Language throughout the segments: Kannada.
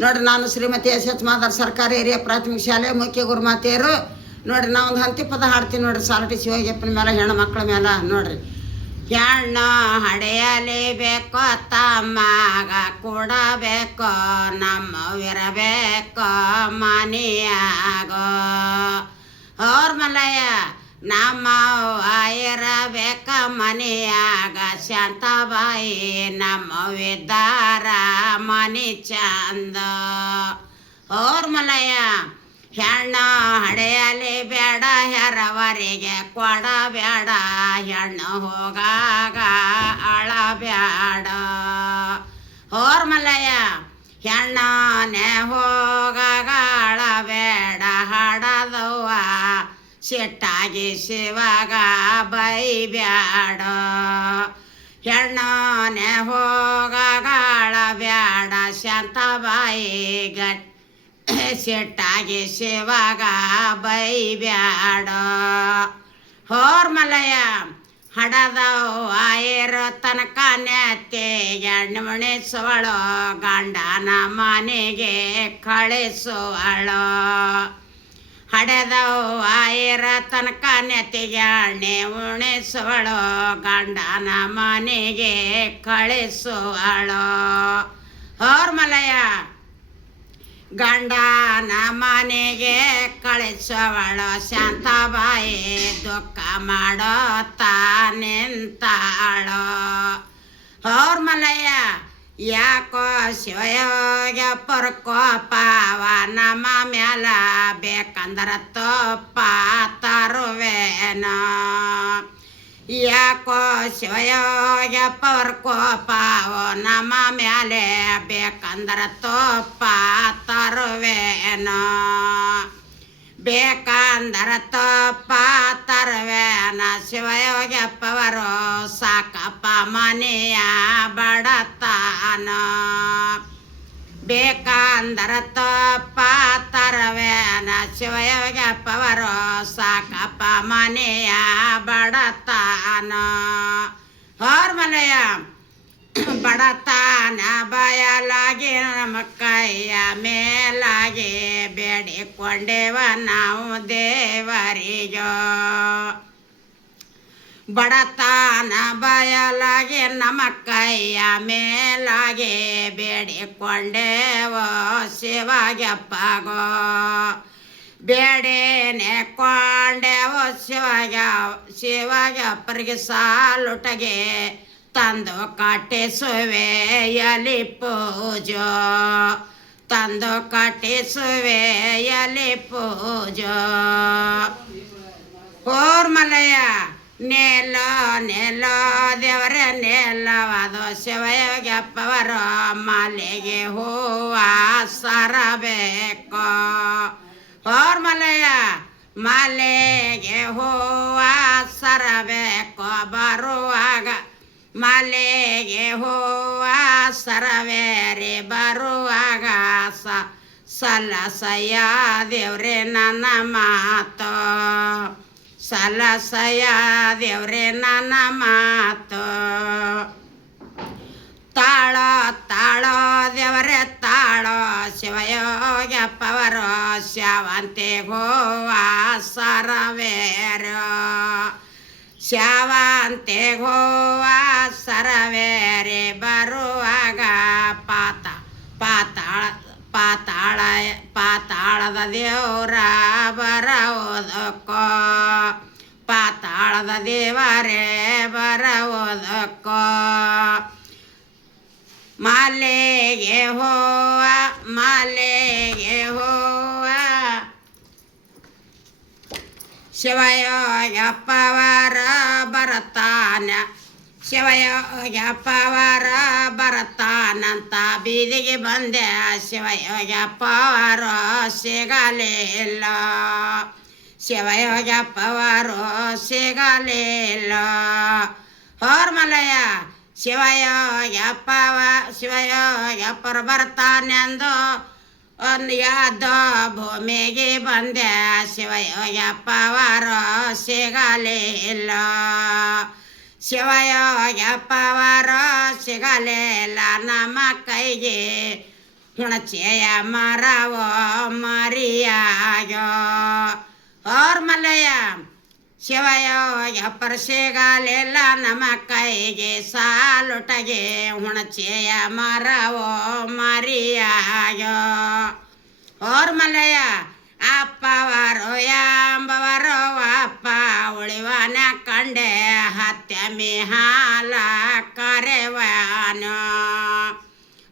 ನೋಡ್ರಿ ನಾನು ಶ್ರೀಮತಿ ಎಸ್ ಎಚ್ ಮಾದಾರ್ ಸರ್ಕಾರಿ ಹಿರಿಯ ಪ್ರಾಥಮಿಕ ಶಾಲೆ ಮುಖ್ಯ ಗುರುಮಾತೆಯರು. ನೋಡ್ರಿ ನಾವು ಒಂದು ಹಂತಿ ಪದ ಹಾಡ್ತೀವಿ ನೋಡ್ರಿ ಸಾಲಟಿ ಶಿವಯ್ಯಪ್ಪನ ಮೇಲೆ, ಹೆಣ್ಣು ಮಕ್ಕಳ ಮೇಲೆ. ನೋಡ್ರಿ, ಹೆಣ್ಣು ಹಡೆಯಲೇಬೇಕು, ತಮ್ಮಗ ಕೊಡಬೇಕು, ನಮ್ಮವಿರಬೇಕು ಮನೆಯಾಗ. ಅವ್ರ ಮಲಯ ನಮ್ಮ ಇರಬೇಕ ಮನೆಯಾಗ, ಶಾಂತಬಾಯಿ ನಮ್ಮವಿದ್ದಾರ ಮನೆ ಚಂದ. ಅವ್ರ ಮಲಯ ಹೆಣ್ಣು ಹಡೆಯಲಿ ಬೇಡ, ಹೆರವರಿಗೆ ಕೊಡಬೇಡ, ಹೆಣ್ಣು ಹೋಗಾಗ ಅಳಬೇಡ. ಅವ್ರ ಮಲಯ ಹೆಣ್ಣನೆ ಹೋಗಾಗ ಅಳಬೇಡ, ಹಾಡದವ್ವ ಸಿಟ್ಟಾಗಿ ಶಿವಾಗ ಬೈಬ್ಯಾಡ. ಹೆಣ್ಣನೆ ಹೋಗಾಗ ಅಳಬೇಡ, ಶಾಂತಬಾಯಿ ಗಟ್ಟಿ ಸಿಟ್ಟಾಗಿ ಶಿವಾಗ ಬೈಬ್ಯಾಡ. ಹೋರ್ ಮಲಯ ಹಡದವ್ವ ಇರೋ ತನಕ ನೆತ್ತಿ ಎಣ್ಣೆ ಮುಣಿಸುವಳು, ಗಂಡನ ಮನೆಗೆ ಕಳಿಸುವಳು. ಹಡೆದವ್ವ ಇರೋ ತನಕ ನೆತ್ತಿಗೆ ಎಣ್ಣೆ ಉಣಿಸುವಳು, ಗಂಡನ ಮನೆಗೆ ಕಳಿಸುವಳು. ಹೋರ್ ಮಲಯ ಗಂಡನ ಮನೆಗೆ ಕಳಿಸುವಳು, ಶಾಂತಬಾಯಿ ದುಃಖ ಮಾಡೋತಾ ನಿಂತಾಳು. ಅವ್ರ ಮಲಯ ಯಾಕೋ ಶಿವಯೋಗ ಪರ್ಕೋಪಾವ ನಮ್ಮ ಮ್ಯಾಲ, ಬೇಕಂದ್ರ ತಪ್ಪ ತರುವೇನೋ. ಯಾಕೋ ಶಿವಯೋಗ ಪರ್ಕೋಪಾವ ನಮ್ಮ ಮ್ಯಾಲೆ, ಬೇಕಂದ್ರ ತಪ್ಪ ತರುವೇನೋ. ಬೇಕಂದ್ರ ತಪ್ಪ ತರುವೇನ ಶಿವಯೋಗಪ್ಪವರು, ಸಾಕಪ್ಪ ಮನೆಯ ಬಡತಾನ. ಬೇಕಂದ್ರ ತಪ್ಪ ತರುವೇನ ಶಿವಯೋಗಪ್ಪವರು, ಸಾಕಪ್ಪ ಮನೆಯ ಬಡತಾನ. ಅವ್ರ ಮನೆಯ ಬಡತಾನ ಬಯಲಾಗಿ ನಮ್ಮ ಕೈಯ ಮೇಲಾಗಿ, ಬೇಡಿಕೊಂಡೇವ ನಾವು ದೇವರಿಗೋ. ಬಡತಾನ ಬಯಲಾಗಿ ನಮ್ಮ ಕೈಯ ಮೇಲಾಗಿ, ಬೇಡಿಕೊಂಡೇವೋ ಶಿವಗಪ್ಪಗೋ. ಬೇಡೇನೆ ಕೊಂಡೇವೋ ಶಿವಗಪ್ಪರಿಗೆ ಸಾಲುಟಗೆ, ತಂದು ಕಟ್ಟಿಸುವೆ ಎಲಿ ಪೂಜೋ, ತಂದು ಕಟ್ಟಿಸುವೆ ಎಲಿ ಪೂಜೋ. ಓರ್ ಮಲಯ ನೆಲ್ಲೋ ನೆಲ್ಲೋ ದೇವರೇ ನೆಲ್ಲವಾದು ಶಿವಯೋಗಪ್ಪವರು, ಮಲ್ಲಿಗೆ ಹೂವ ಸರಬೇಕು. ಓರ್ ಮಲಯ ಮಲ್ಲಿಗೆ ಹೂವ ಸರಬೇಕು, ಬರುವಾಗ ಮಲ್ಲಿಗೆ ಹೂವ ಸರವೇರಿ ಬರುವಾಗ, ಸಲಸಯ್ಯ ದೇವ್ರೆ ನನ್ನ ಮಾತು, ಸಲಸಯ್ಯ ದೇವ್ರೆ ನನ್ನ ಮಾತು. ತಾಳೋ ತಾಳೋ ದೇವರೇ ತಾಳೋ ಶಿವಯೋಗಪ್ಪವರು, ಶಾವಂತಿ ಹೂವ ಸರವೇರೋ. ಶಾವಂತಿ ಹೂವ ಸರವೇರಿ ಬರುವಾಗ, ಪಾತಾಳದ ದೇವ್ರ ಬರೋದಕ್ಕೋ, ಪಾತಾಳದ ದೇವರೇ ಬರೋದಕ್ಕೋ. ಮಲ್ಲಿಗೆ ಹೂವ ಮಲ್ಲಿಗೆ ಹೂವ ಶಿವಯೋಗಪ್ಪವರ ಬರತಾನ, ಶಿವಯೋಗಪ್ಪವರ ಬರತಾನಂತ ಬೀದಿಗೆ ಬಂದೆ, ಶಿವಯೋಗಪ್ಪವರು ಸಿಗಲಿಲ್ಲ, ಶಿವಯೋಗಪ್ಪವರು ಸಿಗಲಿಲ್ಲ. ಅವ್ರ ಮಲಯ ಶಿವಯೋಗಪ್ಪರು ಬರ್ತಾನೆಂದು ಯಾವ್ದೋ ಭೂಮಿಗೆ ಬಂದೆ, ಶಿವಯೋಗಪ್ಪವರು ಸಿಗಲಿಲ್ಲ, ಶಿವಯೋಗಪ್ಪವರು ಸಿಗಲಿಲ್ಲ. ನಮ್ಮ ಕೈಗೆ ಹುಣಚೆಯ ಮರವೋ ಮರಿಯಾಗೋ ಅವ್ರ ಮಲ್ಲಯ್ಯ ಶಿವಯೋಗ ಪರಸೆಗಾಲೆಲ್ಲ ನಮ್ಮ ಕೈಗೆ ಸಾಲುಟಗೆ ಹುಣಚೆಯ ಮರವೋ ಮರಿಯಾಗೋ ಅವ್ರ ಮಲ್ಲಯ್ಯ ಅಪ್ಪವರು ಎಂಬವರು ಅಪ್ಪ ಉಳಿವನ ಕಂಡೆ ಹತ್ಯಮಿ ಹಾಲ ಕರೆವನು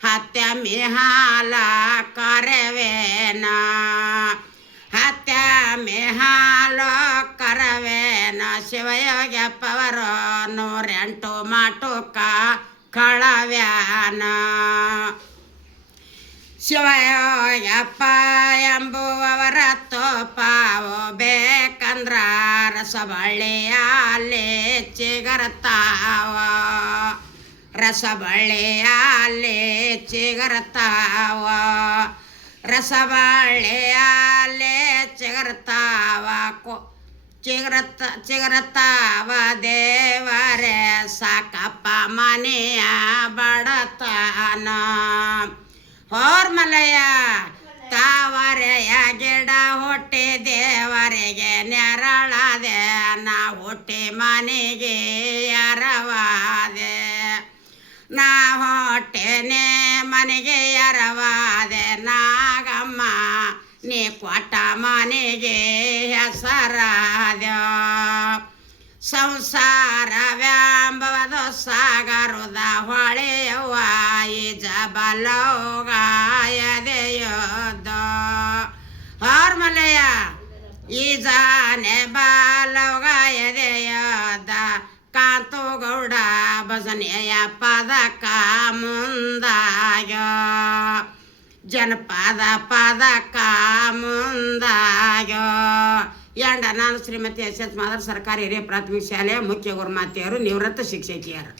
ಹತ್ಯಮಿ ಹಾಲ ಕರೆವೇನ ಹತ್ಯಮಿ ಹಾಲು ಕರವೇನ ಶಿವಯೋಗ್ಯಪ್ಪವರು 108 ಮಾಟುಕ ಕಳವ್ಯಾನ ಶಿವಯೋಗ್ಯಪ್ಪ ಎಂಬುವವರ ತೋಪಾವು ಬೇಕಂದ್ರ ರಸಬಳ್ಳಿಯಲ್ಲಿ ಚಿಗರ್ತಾವ ರಸಬಳ್ಳಿಯಲ್ಲಿ ಚಿಗರ್ತಾವ ರಸಬಳ್ಳಿಯಲ್ಲಿ ಚಿಗರ್ತಾವ ಚಿಗರ್ತಾವ ದೇವರೇ ಸಾಕಪ್ಪ ಮನೆಯ ಬಡತನ ಹೋರ್ ಮಲಯ ತಾವರೆಯ ಗಿಡ ಹುಟ್ಟಿ ದೇವರಿಗೆ ನೆರಳಾದೆ ನಾ ಹುಟ್ಟಿ ಮನೆಗೆ ಎರವಾದೆ ನಾ ಹೊಟ್ಟೆನೆ ಮನೆಗೆ ಎರವಾದೆ ನಾಗಮ್ಮ ನೀ ಕೊಟ್ಟ ಮನೆಗೆ ಹೆಸರಾದ ಸಂಸಾರವೆಂಬುದು ಸಾಗರದ ಹೊಳೆಯುವ ಈಜ ಬಲೋಗಾಯದೆಯೋದ ಅವ್ರ ಮಲಯ ಈಜಾನೆ ಬಾಲೋಗಾಯದೆಯೋದ ಕಾಂತುಗೌಡ ಭಜನೆಯ ಪದಕ ಮುಂದಾಗ್ಯೋ ಜನಪದ ಪದಕ ಮುಂದಾಗ್ಯೋ ನಾನು ಶ್ರೀಮತಿ ಎಸ್ ಎಸ್ ಮಾದರ್ ಸರ್ಕಾರಿ ಹಿರಿಯ ಪ್ರಾಥಮಿಕ ಶಾಲೆಯ ಮುಖ್ಯ ಗುರುಮಾತೆಯರು ನಿವೃತ್ತ ಶಿಕ್ಷಕಿಯರು.